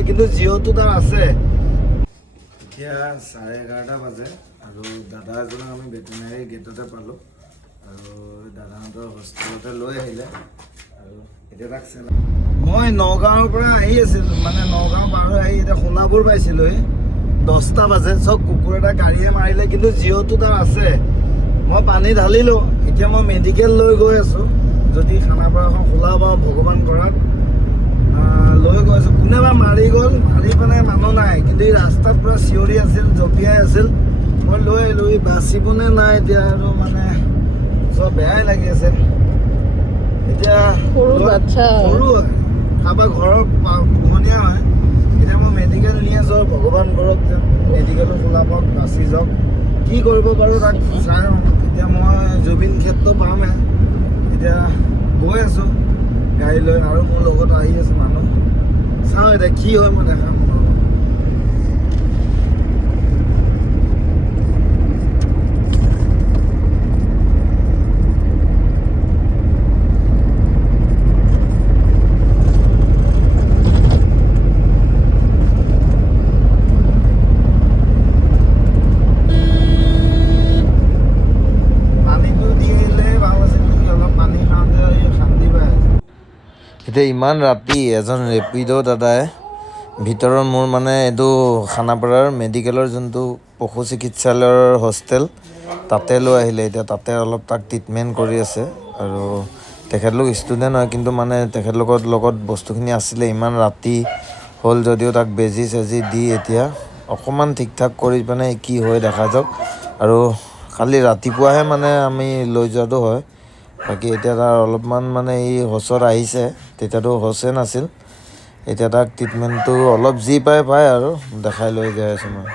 মাৰিলে, কিন্তু জিঅ'টো তাৰ আছে। এতিয়া 11:30 বাজে আৰু দাদা এজনক আমি ভেটেনাৰী গেটতে পালোঁ আৰু দাদাহঁতৰ হোষ্টেলতে লৈ আহিলে আৰু এতিয়া তাক মই নগাঁৱৰ পৰা আহি আছিলোঁ, মানে নগাঁও পাৰ হৈ আহি এতিয়া সোণাপুৰ পাইছিলোঁ। 10টা বাজে, চব কুকুৰ এটা গাড়ীয়ে মাৰিলে, কিন্তু জিঅ'টো তাৰ আছে। মই পানী ঢালিলোঁ, এতিয়া মই মেডিকেল লৈ গৈ আছোঁ। যদি খানাপাৰা এখন খোলা পাওঁ ভগৱান কৰাত লৈ গৈ আছোঁ। কোনেবা মাৰি গ'ল, মাৰি পেলাই মানুহ নাই, কিন্তু এই ৰাস্তাত পূৰা চিঞৰি আছিল, জঁপিয়াই আছিল। মই লৈ আহিলোঁ, এই বাচিবনে নাই এতিয়া আৰু মানে চব বেয়াই লাগি আছে। এতিয়া সৰু হয়, কাৰোবাৰ ঘৰৰ পোহনীয়া হয়। এতিয়া মই মেডিকেল নি আছোঁ আৰু ভগৱান কৰক যেন মেডিকেলো খোলা পাওক, বাচি যাওক। কি কৰিব পাৰোঁ তাক চাই আহোঁ। এতিয়া মই জুবিন ক্ষেত্ৰ পামহে, এতিয়া গৈ আছোঁ গাড়ী লৈ, আৰু মোৰ লগত আহি আছে মানুহ। চাওঁ এতিয়া কি হয়, মই দেখাম। এতিয়া ইমান ৰাতি এজন ৰেপিড' দাদাই ভিতৰৰ মোৰ মানে এইটো খানাপাৰাৰ মেডিকেলৰ যোনটো পশু চিকিৎসালয়ৰ হোষ্টেল তাতে লৈ আহিলে। এতিয়া তাতে অলপ তাক ট্ৰিটমেণ্ট কৰি আছে আৰু তেখেতলোক ষ্টুডেণ্ট হয়, কিন্তু মানে তেখেতলোকৰ লগত বস্তুখিনি আছিলে। ইমান ৰাতি হ'ল যদিও তাক বেজি চেজি দি এতিয়া অকণমান ঠিক ঠাক কৰি মানে কি হয় দেখা যাওক। আৰু কালি ৰাতিপুৱাহে মানে আমি লৈ যোৱাটো হয়, বাকী এতিয়া তাৰ অলপমান মানে এই হোচত আহিছে, তেতিয়াতো হোচে নাছিল। এতিয়া তাক ট্ৰিটমেণ্টটো অলপ যি পায় আৰু দেখাই লৈ যাই আছোঁ মই।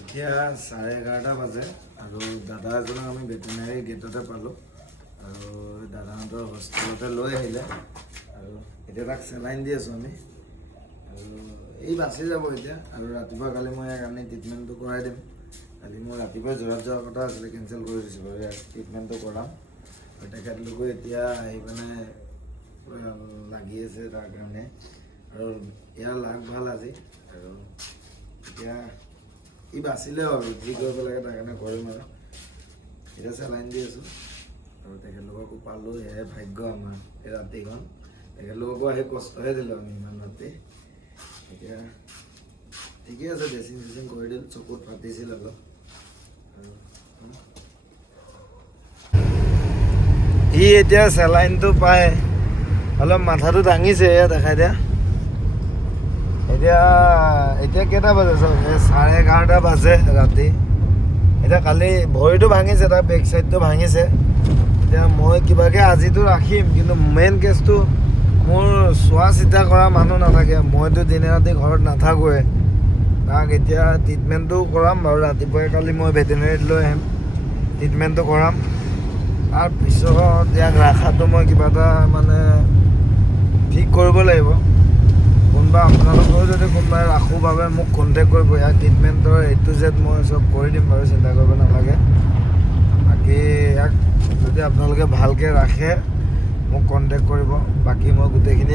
এতিয়া 11:30 বাজে আৰু দাদা এজনক আমি ভেটেনাৰী গেটতে পালোঁ আৰু দাদাহঁতৰ হোষ্টেলতে লৈ আহিলে আৰু এতিয়া তাক চেলাইন দি আছোঁ আমি। আৰু এই বাচি যাব এতিয়া, আৰু ৰাতিপুৱা কালি মই ইয়াক আনি ট্ৰিটমেণ্টটো কৰাই দিম। কালি মই ৰাতিপুৱাই যোৰহাট যোৱাৰ কথা আছিলে, কেঞ্চেল কৰি দিছোঁ বাৰু। ইয়াক ট্ৰিটমেণ্টটো কৰাম আৰু তেখেতলোকে এতিয়া আহি পিনে লাগি আছে তাৰ কাৰণে, আৰু ইয়াৰ লাগ ভাল আজি। আৰু এতিয়া ই বাচিলে আৰু যি কৰিব লাগে তাৰ কাৰণে কৰিম আৰু এতিয়া চেলাইন দি আছোঁ আৰু তেখেতলোককো পালোঁ। সেয়াই ভাগ্য আমাৰ এই ৰাতিখন। তেখেতলোককো আহি কষ্টহে দিলোঁ আমি ইমান ৰাতি। এতিয়া ঠিকে আছে, ড্ৰেছিং চেছিং কৰি দিলোঁ, চকুত ফাটিছিল অলপ। সি এতিয়া চেলাইনটো পাই অলপ মাথাটো দাঙিছে, এয়া দেখাই দিয়া। এতিয়া কেইটা বাজে চব? 11:30 বাজে ৰাতি। এতিয়া কালি ভৰিটো ভাঙিছে, তাৰ বেক চাইডটো ভাঙিছে। এতিয়া মই কিবাকৈ আজিতো ৰাখিম, কিন্তু মেইন কেছটো মোৰ চোৱা চিতা কৰা মানুহ নাথাকে। মইতো দিনে ৰাতি ঘৰত নাথাকোৱে। তাক এতিয়া ট্ৰিটমেণ্টটো কৰাম বাৰু। ৰাতিপুৱাই কালি মই ভেটেনেৰীত লৈ আহিম, ট্ৰিটমেণ্টটো কৰাম। তাৰপিছত ইয়াক ৰাখাটো মই কিবা এটা মানে ঠিক কৰিব লাগিব। কোনোবা আপোনালোকেও যদি কোনোবাই ৰাখোঁ বাবে মোক কণ্টেক্ট কৰিব। ইয়াৰ ট্ৰিটমেণ্টৰ A to Z মই চব কৰি দিম বাৰু, চিন্তা কৰিব নালাগে। বাকী ইয়াক যদি আপোনালোকে ভালকৈ ৰাখে মোক কণ্টেক্ট কৰিব। বাকী মই গোটেইখিনি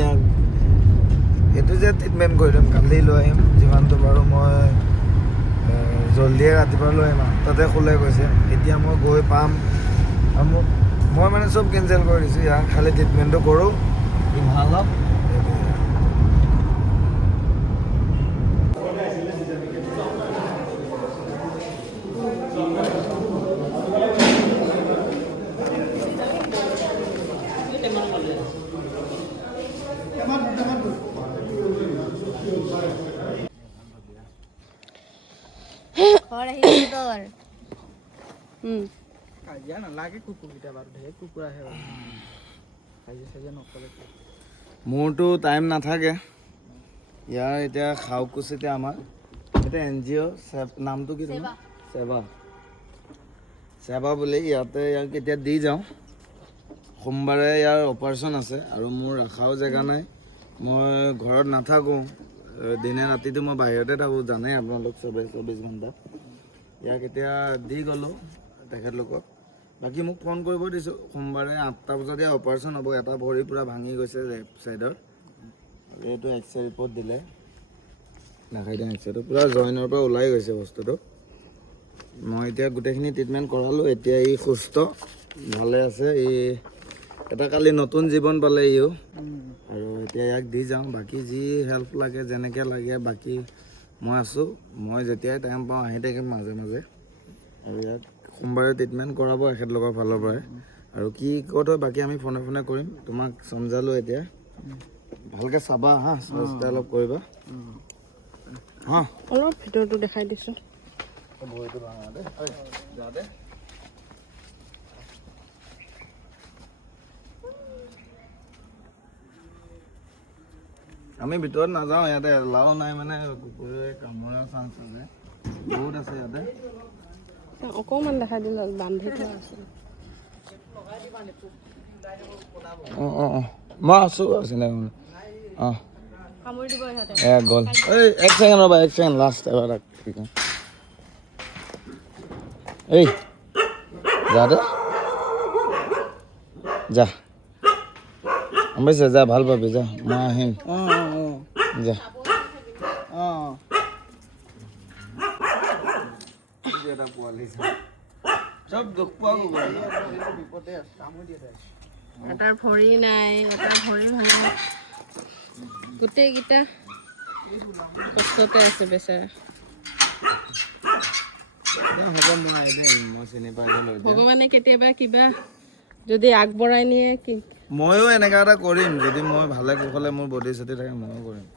A to Z ট্ৰিটমেণ্ট কৰি দিম। কালি লৈ আহিম যিমানটো পাৰোঁ। মই জল্দিয়ে ৰাতিপুৱা লৈ আহিম, তাতে খোলে গৈছে। এতিয়া মই গৈ পাম আৰু মই মানে চব কেঞ্চেল কৰি দিছোঁ। ইয়াক খালি ট্ৰিটমেণ্টটো কৰোঁ, ই ভাল হওক। কাজিয়া নালাগে কুকুৰকেইটা বাৰু, ঢেৰ কুকুৰ আহে বাৰু, কাজিয়া চাজিয়া নকৰে। মোৰতো টাইম নাথাকে। ইয়াৰ এতিয়া খাওকুচিতে আমাৰ এতিয়া NGO নামটো কি তোমাৰ? চেবা বুলি। ইয়াতে ইয়াক এতিয়া দি যাওঁ। সোমবাৰে ইয়াৰ অপাৰেশ্যন আছে আৰু মোৰ ৰখাও জেগা নাই। মই ঘৰত নাথাকোঁ, দিনে ৰাতিটো মই বাহিৰতে থাকোঁ, জানেই আপোনালোক চবেই 24 ঘণ্টা। ইয়াক এতিয়া দি গ'লোঁ তেখেতলোকক। বাকী মোক ফোন কৰিব দিছোঁ সোমবাৰে 8টা বজাতে অপাৰেশ্যন হ'ব। এটা ভৰি পূৰা ভাঙি গৈছে লেফ্ট ছাইডৰ। আৰু এইটো এক্সৰে ৰিপৰ্ট দিলে দেখাই দিয়া এক্সৰেটো পূৰা জইনৰ পৰা ওলাই গৈছে বস্তুটো। মই এতিয়া গোটেইখিনি ট্ৰিটমেণ্ট কৰালোঁ। এতিয়া ই সুস্থ ভালে আছে। ই এটা কালি নতুন জীৱন পালে ইও। আৰু এতিয়া ইয়াক দি যাওঁ। বাকী যি হেল্প লাগে যেনেকৈ লাগে বাকী মই আছোঁ। মই যেতিয়াই টাইম পাওঁ আহি থাকিম মাজে মাজে। আৰু ইয়াক সোমবাৰে ট্ৰিটমেণ্ট কৰাব এখেতলোকৰ ফালৰ পৰাই। আৰু কি ক'ত হয় বাকী আমি ফোনে ফোনে কৰিম। তোমাক সমজালোঁ এতিয়া ভালকৈ চাবা হা, চেষ্টা অলপ কৰিবা হা। অলপ ভিতৰটো দেখাই দিছোঁ। ভৰিটো ভাঙা দে যা দে। আমি ভিতৰত নাযাওঁ, ইয়াতে এলাও নাই মানে কুকুৰে কামোৰাৰ চান্স আছে বহুত আছে ইয়াতে। অকণমান দেখাই দিলে বান্ধি থোৱা আছে। অঁ মই আছোঁ চিনাকি মানে। অঁ কামুৰি দিব ইহঁতে। গ'ল। এই 1 ছেকেণ্ড ৰ'বা, 1 ছেকেণ্ড লাষ্ট এবাৰ এই যা দে যা গম পাইছে, যা ভাল পাবি যা, মই আহিম যা। এটা পোৱালি চব দুখ পোৱা বিপদে আছে। এটাৰ ভৰি নাই, এটাৰ ভৰি ভাঙা, গোটেইকেইটা কষ্টতে আছে বেচাৰা। ভগৱানে কেতিয়াবা কিবা যদি আগবঢ়াই নিয়ে কি ময়ো এনেকা এটা কৰিম। যদি মই ভালে কুশলে মোৰ বডি চডি থাকে ময়ো কৰিম।